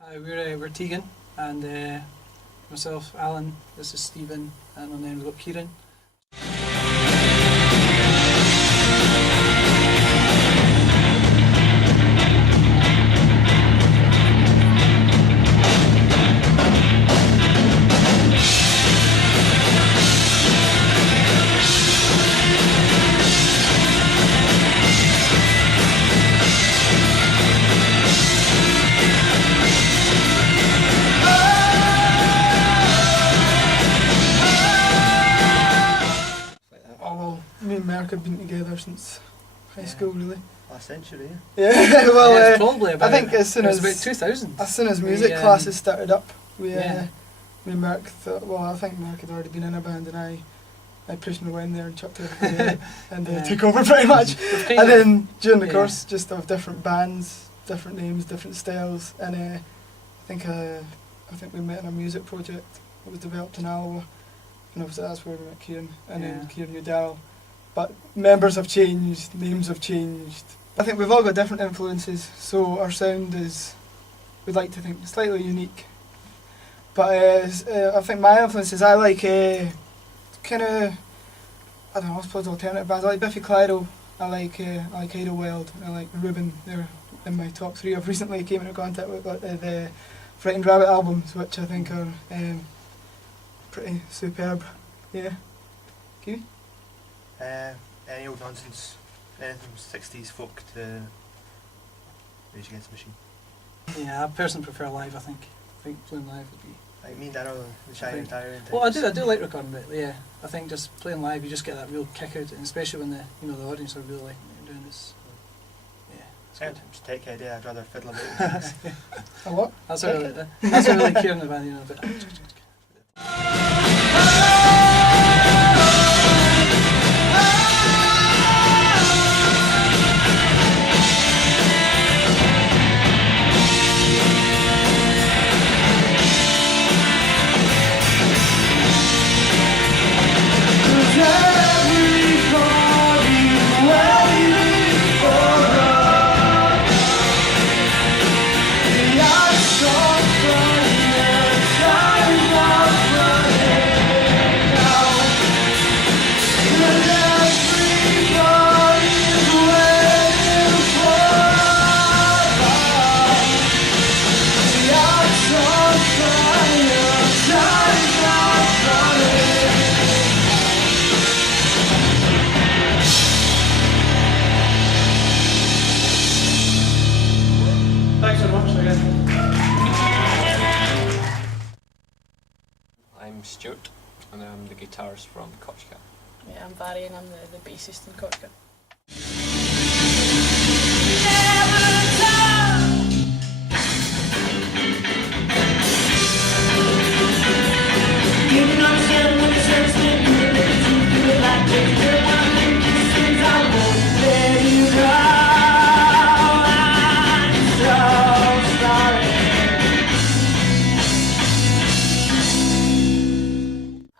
Hi, we're Tegan, and myself, Alan, this is Stephen, and then we've got Kieran. Me and Mark have been together since high school, really. Last century, Yeah, well, Yeah, it's probably about, I think as soon as about 2000. As soon as music classes started up, me yeah. and Mark thought, well, I think Mark had already been in a band, and I pushed my way in there and chucked everybody in and Yeah. took over pretty much. Kind And of- then during the yeah. course, just of different bands, different names, different styles, and I think we met in a music project that was developed in Alloa, and obviously that's where we met Kieran, and then Yeah. Kieran knew Daryl. But members have changed, names have changed. I think we've all got different influences, so our sound is, we'd like to think, slightly unique. But I think my influences, I like kind of, I don't know, I suppose alternative bands. I like Biffy Clyro, I like Idlewild, I like Ruben. They're in my top three. I've recently came into contact with the Frightened Rabbit albums, which I think are pretty superb. Yeah. Kiwi? Any old nonsense, anything from 60s folk to Rage Against the Machine. Yeah, I personally prefer live, I think. I think playing live would be... Like me and Daryl, the Shiny and Tyrant. Well, I do like recording, but yeah, I think just playing live, you just get that real kick out of it, and especially when the audience are really liking what you're doing. This, yeah, it's Yeah, good. it's a tech idea, I'd rather fiddle about things. A what? That's what I really care in the band, you know. But thanks so much again. I'm Stuart, and I'm the guitarist from Kochka. Yeah, I'm Barry, and I'm the bassist in Kochka.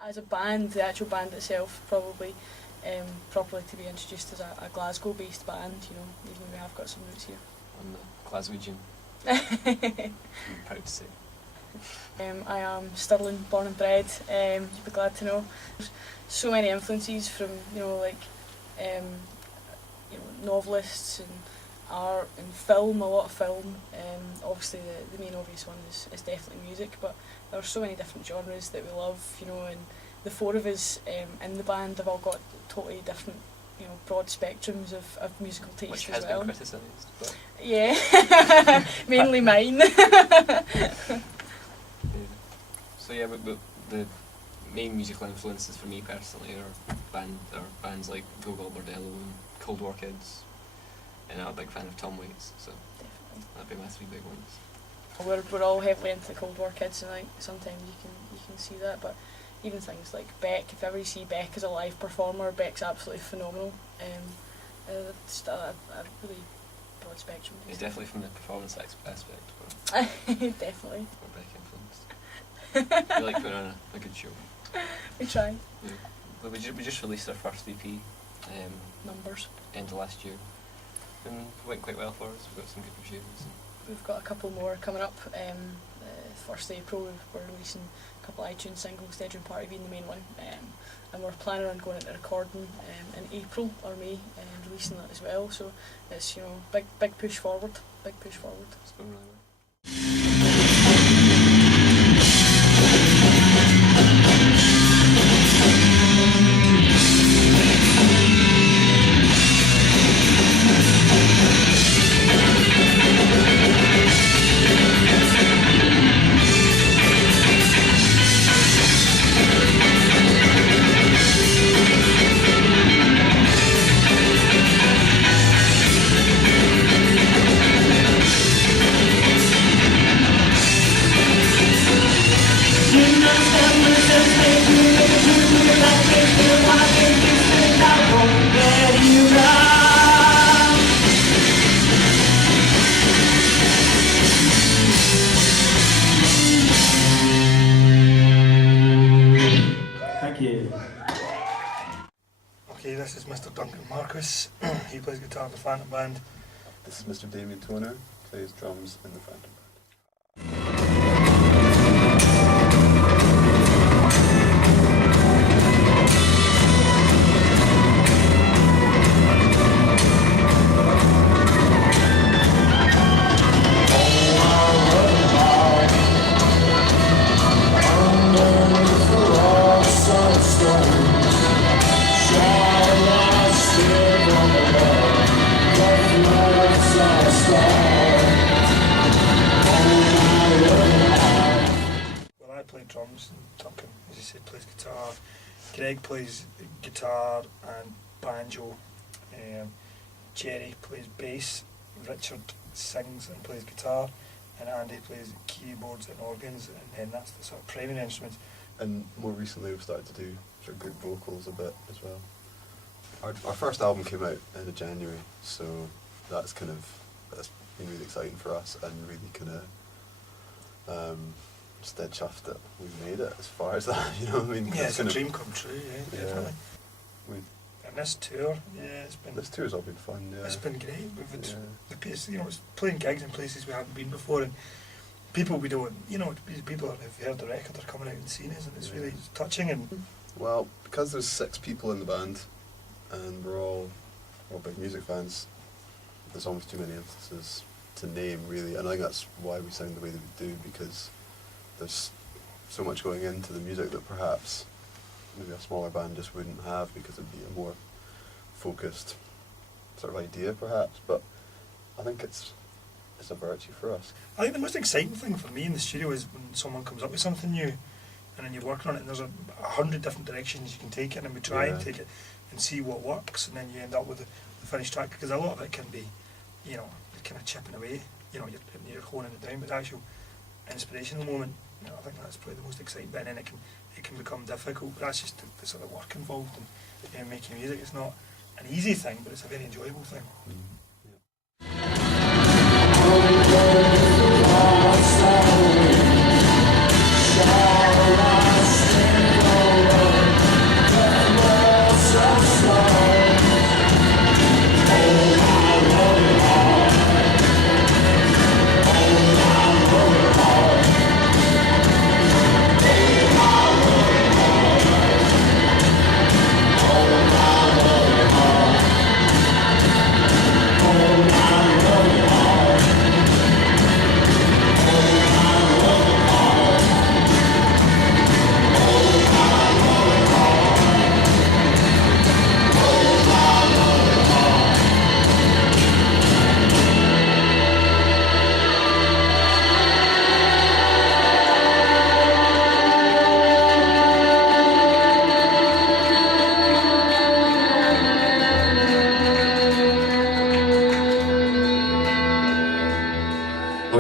As a band, the actual band itself, probably properly to be introduced as a Glasgow-based band, you know, even though we have got some roots here. I'm the Glaswegian. I'm proud to say. I am Stirling, born and bred, you'd be glad to know. So many influences from, like, novelists and art and film, a lot of film. Obviously the main obvious one is definitely music, but there are so many different genres that we love, and the four of us in the band have all got totally different, broad spectrums of musical taste Which as has well. been criticised, but... Yeah, mainly mine. Yeah. So yeah, but the main musical influences for me personally are bands like Go Go Bordello and Cold War Kids, and I'm a big fan of Tom Waits, so Definitely. that'd be my three big ones. We're all heavily into the Cold War Kids, and like sometimes you can see that, but even things like Beck, if ever you see Beck as a live performer, Beck's absolutely phenomenal. Just a really broad spectrum. He's definitely from the performance aspect, but Definitely. we're Beck influenced. We like putting on a good show. We try. Yeah. But we just released our first EP Numbers. end of last year, and it went quite well for us. We got some good reviews. And we've got a couple more coming up. 1st of April we're releasing a couple of iTunes singles, Bedroom Party being the main one, and we're planning on going into recording in April or May and releasing that as well. So it's, you know, big push forward, It's going really well. Thank you. Okay, this is Mr. Duncan Marcus. He plays guitar in the Phantom Band. This is Mr. Damien Toner, plays drums in the Phantom Band. Well, I play drums and Duncan, as you said, plays guitar. Greg plays guitar and banjo. Jerry plays bass. Richard sings and plays guitar. And Andy plays keyboards and organs, and then that's the sort of primary instruments. And more recently we've started to do sort of group vocals a bit as well. Our first album came out in January, so that's been really exciting for us, and really kind of just dead chuffed that we've made it as far as that, you know what I mean? Yeah, it's a dream come true, yeah, definitely. We, And this tour, yeah, this tour's all been fun, yeah. it's been great. Yeah. The place, you know, it's playing gigs in places we haven't been before, and people we don't, you know, people that have heard the record are coming out and seeing us, and it's really touching. And Well, because there's 6 people in the band, and we're all big music fans, there's almost too many instances to name, really, and I think that's why we sound the way that we do, because there's so much going into the music that perhaps maybe a smaller band just wouldn't have, because it'd be a more focused sort of idea, perhaps. But I think it's a virtue for us. I think the most exciting thing for me in the studio is when someone comes up with something new, and then you're working on it, and there's 100 different directions you can take it, and we try and take it and see what works, and then you end up with the finished track, because a lot of it can be, you know, kind of chipping away, you know, you're honing it down, but the actual inspirational moment, you know, I think that's probably the most exciting bit, and then it can become difficult, but that's just the sort of work involved in making music. It's not an easy thing, but it's a very enjoyable thing.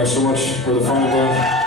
Thanks so much for the final band.